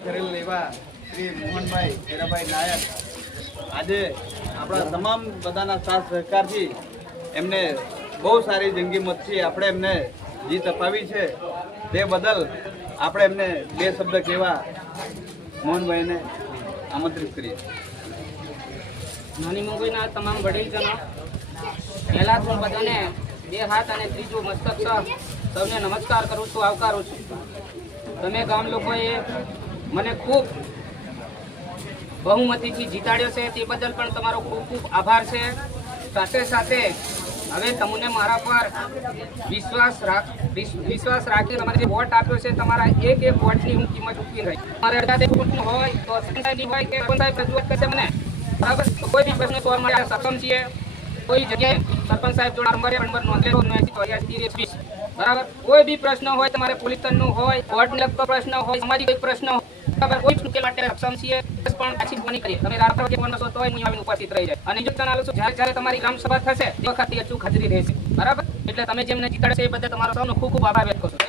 કરેલ એવા શ્રી મોહનભાઈ હીરાભાઈ નાયક આજે આપણા તમામ બધાના સાથ સહકારથી એમને બહુ સારી જંગી મતથી આપણે એમને જીત અપાવી છે. તે બદલ આપણે એમને બે શબ્દ કહેવા મોહનભાઈને આમંત્રિત કરીએ. નાની મુંબઈના તમામ વડીલજનો, પહેલા તો બધાને બે હાથ અને ત્રીજું મસ્તક સૌને નમસ્કાર કરું છું, આવકારું છું. તમે ગામ લોકોએ મને ખૂબ બહુમતીથી જીતાડ્યો છે, તે બદલ પણ તમારો ખૂબ ખૂબ આભાર છે. સાથે સાથે હવે તમને મારા પર વિશ્વાસ રાખી તમારે જે વોટ આપ્યો છે, તમારા એક એક વોટની હું કિંમત ચૂકવી રહી. મારે હોય તો હોય કે રજૂઆત કરશે મને, બરાબર. કોઈ બી પ્રશ્ન સોલ્વ માટે સક્ષમ છીએ. કોઈ જગ્યાએ સરપંચ સાહેબ જોડે નંબર નોંધેલો 79 બરાબર. કોઈ બી પ્રશ્ન હોય, તમારે પોલીસનું હોય, વોટને લગતો પ્રશ્ન હોય, સામાજિક કોઈ પ્રશ્ન હોય, બરાબર, કોઈ ઉકેલ માટે સક્ષમ છીએ. પણ પાછી બની કરીએ તમે રાત્રે કે બોનસો તોય હું આવીને ઉપસ્થિત રહી જાય. અને જો જણાવું છું, જ્યારે તમારી ગ્રામ સભા થશે તે વખતે અચૂક હાજરી રહેશે, બરાબર. એટલે તમે જેમને જીતાડે છે એ બદલ તમારો સૌનો ખૂબ ખૂબ આભાર વ્યક્ત કરું છું.